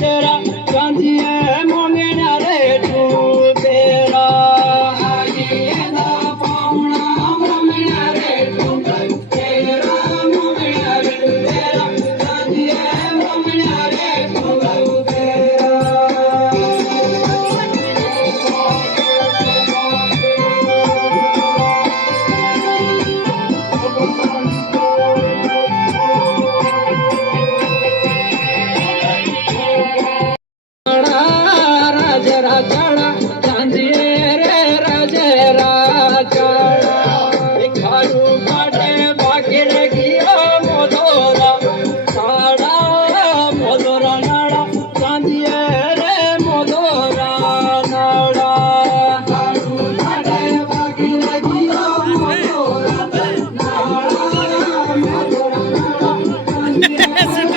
तेरा चांदिये मोंगण्या रे तू तेरा आईला पाहुणा मोंगण्या रे तू तेरा मोंगण्या रे तेरा चांदिये मोंगण्या रे तू तेरा राजरा चांदिये रे राजरा खारू काटे बाकी गियो मोदोरा साडा मोदोरा नाडा चांदिये रे मोदोरा नाडा खारू काटे बाकी गियो मोदोरा नाडा मोदोरा नाडा चांदिये